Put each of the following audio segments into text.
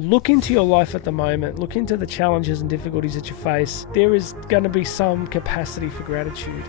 look into your life at the moment, look into the challenges and difficulties that you face. There is going to be some capacity for gratitude.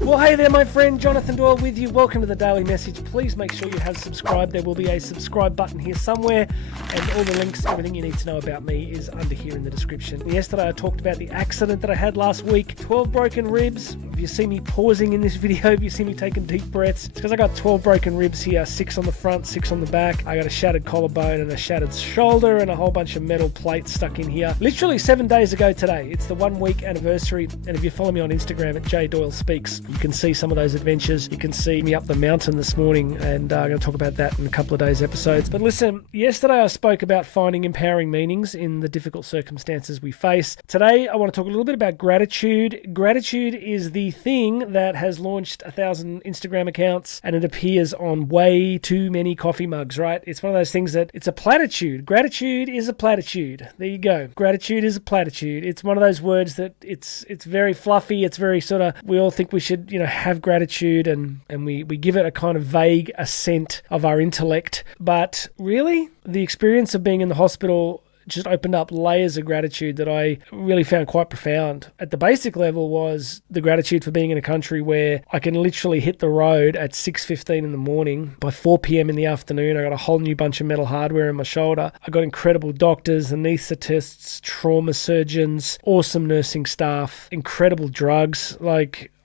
Well, hey there, my friend. Jonathan Doyle with you. Welcome to the Daily Message. Please make sure you have subscribed. There will be a subscribe button here somewhere, and all the links, everything you need to know about me is under here in the description. Yesterday, I talked about the accident that I had last week. 12 broken ribs. If you see me pausing in this video, if you see me taking deep breaths, it's because I got 12 broken ribs here, 6 on the front, 6 on the back. I got a shattered collarbone and a shattered shoulder and a whole bunch of metal plates stuck in here. Literally 7 days ago today. It's the 1 week anniversary, and if you follow me on Instagram at Doyle Speaks, you can see some of those adventures. You can see me up the mountain this morning, and I'm going to talk about that in a couple of days' episodes. But listen, yesterday I spoke about finding empowering meanings in the difficult circumstances we face. Today I want to talk a little bit about gratitude. Gratitude is the thing that has launched 1,000 Instagram accounts, and it appears on way too many coffee mugs, right? It's one of those things that it's a platitude. Gratitude is a platitude. There you go. Gratitude is a platitude. It's one of those words that it's very fluffy. It's very sort of, we all think we should, have gratitude, and we give it a kind of vague assent of our intellect. But really, the experience of being in the hospital just opened up layers of gratitude that I really found quite profound. At the basic level was the gratitude for being in a country where I can literally hit the road at 6:15 in the morning. By 4 p.m. in the afternoon, I got a whole new bunch of metal hardware in my shoulder. I got incredible doctors, anaesthetists, trauma surgeons, awesome nursing staff, incredible drugs.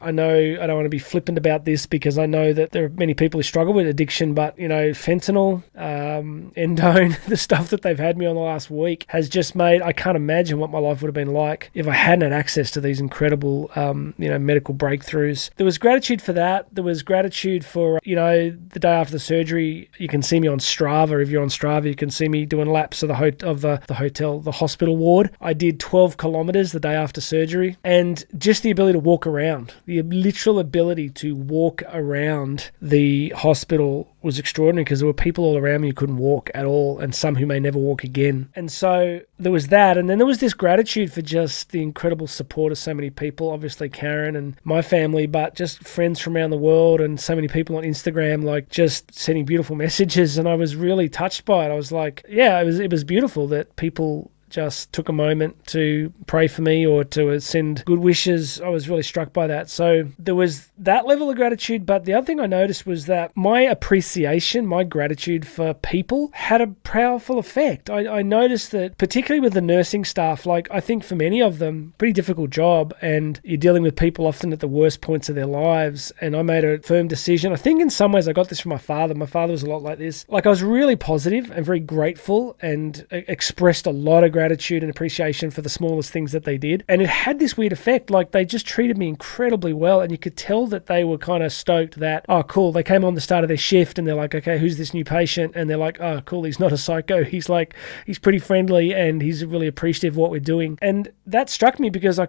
I know I don't want to be flippant about this because I know that there are many people who struggle with addiction, but, fentanyl, endone, the stuff that they've had me on the last week has just made, I can't imagine what my life would have been like if I hadn't had access to these incredible, medical breakthroughs. There was gratitude for that. There was gratitude for, the day after the surgery, you can see me on Strava. If you're on Strava, you can see me doing laps of the hospital ward. I did 12 kilometers the day after surgery, and just the ability to walk around. The literal ability to walk around the hospital was extraordinary because there were people all around me who couldn't walk at all, and some who may never walk again. And so there was that. And then there was this gratitude for just the incredible support of so many people, obviously Karen and my family, but just friends from around the world and so many people on Instagram, just sending beautiful messages. And I was really touched by it. I was like, yeah, it was beautiful that people just took a moment to pray for me or to send good wishes. I was really struck by that. So there was that level of gratitude. But the other thing I noticed was that my appreciation, my gratitude for people had a powerful effect. I noticed that particularly with the nursing staff, I think for many of them, pretty difficult job, and you're dealing with people often at the worst points of their lives. And I made a firm decision. I think in some ways I got this from my father. My father was a lot like this. I was really positive and very grateful and expressed a lot of gratitude and appreciation for the smallest things that they did. And it had this weird effect. They just treated me incredibly well. And you could tell that they were kind of stoked that, oh, cool. They came on the start of their shift and they're like, okay, who's this new patient? And they're like, oh, cool. He's not a psycho. He's pretty friendly and he's really appreciative of what we're doing. And that struck me because I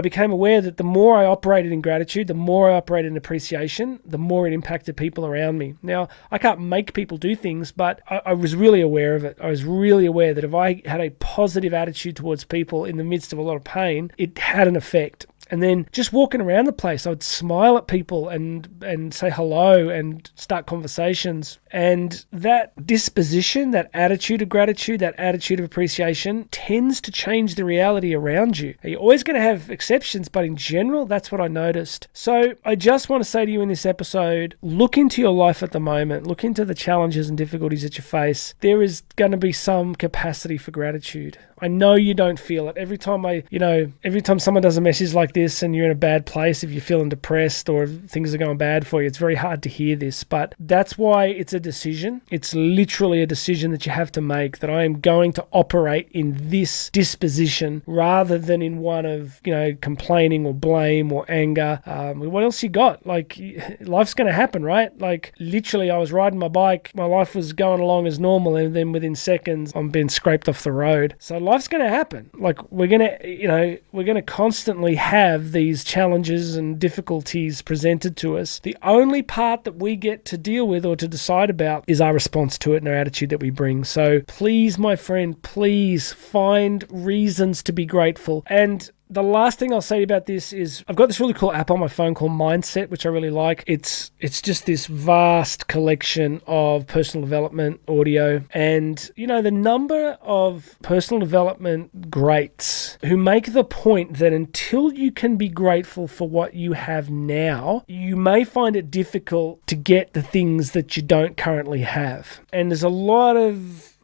became aware that the more I operated in gratitude, the more I operated in appreciation, the more it impacted people around me. Now, I can't make people do things, but I was really aware of it. I was really aware that if I had a positive attitude towards people in the midst of a lot of pain, it had an effect. And then just walking around the place, I would smile at people and say hello and start conversations. And that disposition, that attitude of gratitude, that attitude of appreciation tends to change the reality around you. You're always going to have exceptions, but in general, that's what I noticed. So I just want to say to you in this episode, look into your life at the moment, look into the challenges and difficulties that you face. There is going to be some capacity for gratitude. I know you don't feel it. Every time someone does a message like this and you're in a bad place, if you're feeling depressed or things are going bad for you, it's very hard to hear this. But that's why it's a decision. It's literally a decision that you have to make, that I am going to operate in this disposition rather than in one of, complaining or blame or anger. What else you got? Life's going to happen, right? Literally, I was riding my bike. My life was going along as normal. And then within seconds, I'm being scraped off the road. So life's going to happen. We're going to constantly have these challenges and difficulties presented to us. The only part that we get to deal with or to decide about is our response to it and our attitude that we bring. So please, my friend, please find reasons to be grateful. And the last thing I'll say about this is I've got this really cool app on my phone called Mindset, which I really like. It's just this vast collection of personal development audio. And, the number of personal development greats who make the point that until you can be grateful for what you have now, you may find it difficult to get the things that you don't currently have. And there's a lot of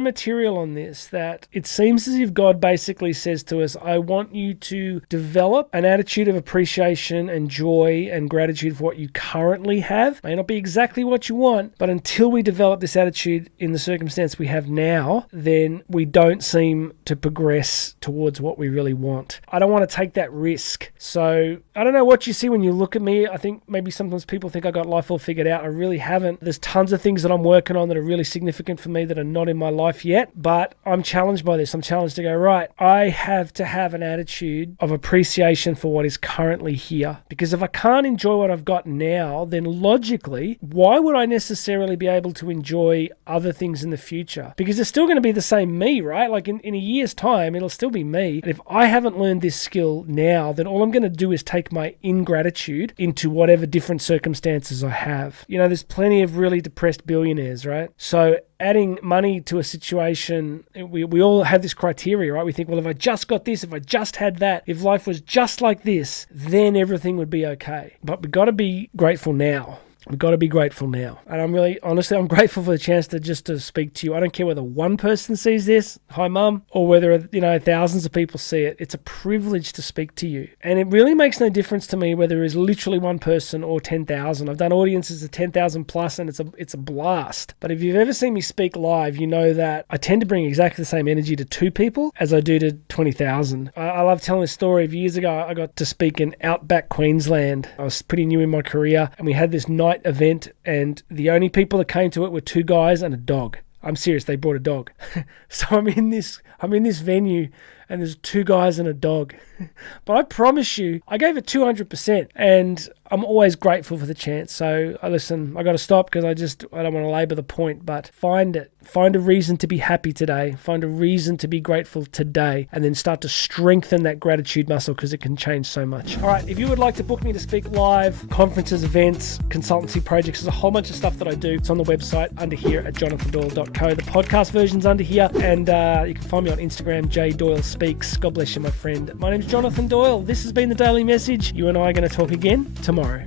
material on this that it seems as if God basically says to us, I want you to develop an attitude of appreciation and joy and gratitude for what you currently have. May not be exactly what you want, but until we develop this attitude in the circumstance we have now, then we don't seem to progress towards what we really want. I don't want to take that risk. So I don't know what you see when you look at me. I think maybe sometimes people think I got life all figured out. I really haven't. There's tons of things that I'm working on that are really significant for me that are not in my life yet, but I'm challenged by this. I'm challenged to go, right, I have to have an attitude of appreciation for what is currently here. Because if I can't enjoy what I've got now, then logically, why would I necessarily be able to enjoy other things in the future? Because it's still going to be the same me, right? Like in a year's time, it'll still be me. And if I haven't learned this skill now, then all I'm going to do is take my ingratitude into whatever different circumstances I have. There's plenty of really depressed billionaires, right? So adding money to a situation, we all have this criteria, right? We think, well, if I just got this, if I just had that, if life was just like this, then everything would be okay. But we've got to be grateful now. We've got to be grateful now. And I'm really, honestly, I'm grateful for the chance to speak to you. I don't care whether one person sees this, hi mum, or whether, thousands of people see it. It's a privilege to speak to you. And it really makes no difference to me whether it's literally one person or 10,000. I've done audiences of 10,000 plus and it's a blast. But if you've ever seen me speak live, you know that I tend to bring exactly the same energy to 2 people as I do to 20,000. I love telling this story. Years ago, I got to speak in outback Queensland. I was pretty new in my career and we had this night event and the only people that came to it were 2 guys and a dog. I'm serious, they brought a dog. So I'm in this venue and there's 2 guys and a dog. But I promise you, I gave it 200% and I'm always grateful for the chance. So I got to stop because I don't want to labor the point, but find a reason to be happy today, find a reason to be grateful today, and then start to strengthen that gratitude muscle because it can change so much. All right, if you would like to book me to speak live, conferences, events, consultancy projects, there's a whole bunch of stuff that I do. It's on the website under here at jonathandoyle.co. The podcast version's under here, and you can find me on Instagram, jdoylespeaks. God bless you, my friend. My name's Jonathan Doyle. This has been the Daily Message. You and I are going to talk again tomorrow.